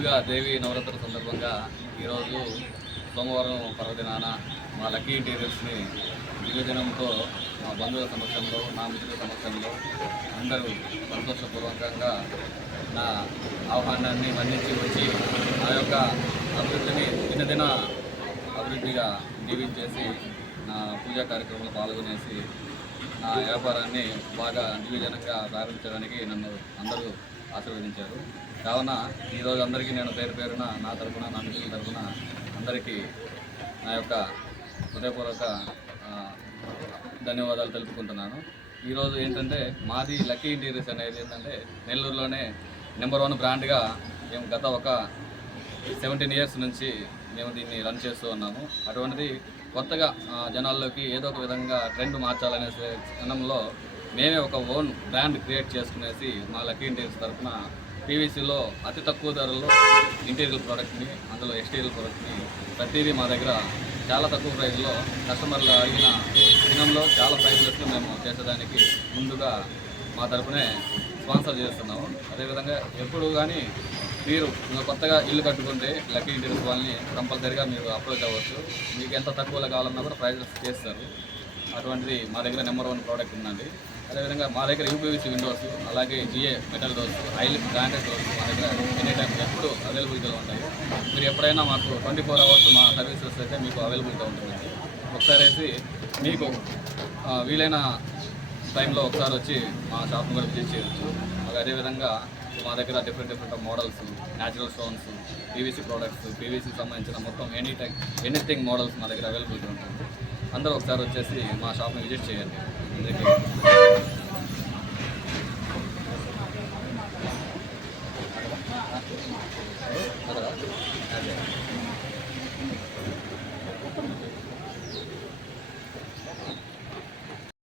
ముందుగా దేవి నవరాత్రుల సందర్భంగా ఈరోజు సోమవారం పర్వదినాన మా లక్కీ ఇంటీరియర్స్ని దివ్యజనంతో మా బంధువుల సమక్షంలో నా మిత్రుల సమక్షంలో అందరూ సంతోషపూర్వకంగా నా ఆహ్వానాన్ని మన్నించి వచ్చి నా యొక్క అభివృద్ధిని దినదిన అభివృద్ధిగా దీవించేసి నా పూజా కార్యక్రమంలో పాల్గొనేసి నా వ్యాపారాన్ని బాగా దివ్యజనంగా ప్రారంభించడానికి నన్ను అందరూ ఆశీర్వదించారు. కావున ఈరోజు అందరికీ నేను పేరు పేరున నా తరఫున నా మిత్రుల తరఫున అందరికీ నా యొక్క హృదయపూర్వక ధన్యవాదాలు తెలుపుకుంటున్నాను. ఈరోజు ఏంటంటే మాది లక్కీ ఇంటీరియర్స్ అనేది ఏంటంటే నెల్లూరులోనే నెంబర్ 1 బ్రాండ్గా మేము గత ఒక 17 ఇయర్స్ నుంచి మేము దీన్ని రన్ చేస్తూ ఉన్నాము. అటువంటిది కొత్తగా జనాల్లోకి ఏదో ఒక విధంగా ట్రెండ్ మార్చాలనే క్షణంలో మేమే ఒక ఓన్ బ్రాండ్ క్రియేట్ చేసుకునేసి మా లక్కీ ఇంటీరియర్స్ తరఫున పీవీసీలో అతి తక్కువ ధరల్లో ఇంటీరియర్ ప్రోడక్ట్ని, అందులో ఎక్స్టీరియర్ ప్రోడక్ట్ని ప్రతిదీ మా దగ్గర చాలా తక్కువ ప్రైస్లో కస్టమర్లు అడిగిన దినంలో చాలా ప్రైస్లెస్లో మేము చేసేదానికి ముందుగా మా తరఫునే స్పాన్సర్ చేస్తున్నాము. అదేవిధంగా ఎప్పుడు కానీ మీరు కొత్తగా ఇల్లు కట్టుకుంటే లక్కీ ఇంటీరియర్స్ వాళ్ళని కంపల్సరీగా మీరు అప్రోచ్ అవ్వచ్చు. మీకు ఎంత తక్కువలో కావాలన్నా కూడా ప్రైజెస్ చేస్తారు. అటువంటిది మా దగ్గర నెంబర్ 1 ప్రోడక్ట్ ఉందండి. అదేవిధంగా మా దగ్గర యూపీవీసీ విండోస్, అలాగే GA metal doors, oil branded doors మా దగ్గర ఎనీ టైం ఎప్పుడు అవైలబిలిటీలో ఉంటాయి. మీరు ఎప్పుడైనా మాకు 24 అవర్స్ మా సర్వీసెస్ అయితే మీకు అవైలబిలిటీ ఉంటుంది. ఒకసారి వేసి మీకు వీలైన టైంలో ఒకసారి వచ్చి మా షాప్ని కూడా విజిట్ చేయవచ్చు. అదేవిధంగా మా దగ్గర different models, natural stones, PVC products, పీవీసీకి సంబంధించిన మొత్తం ఎనీథింగ్ మోడల్స్ మా దగ్గర అవైలబిలిటీ ఉంటుంది. అందరూ ఒకసారి వచ్చేసి మా షాప్ని విజిట్ చేయండి.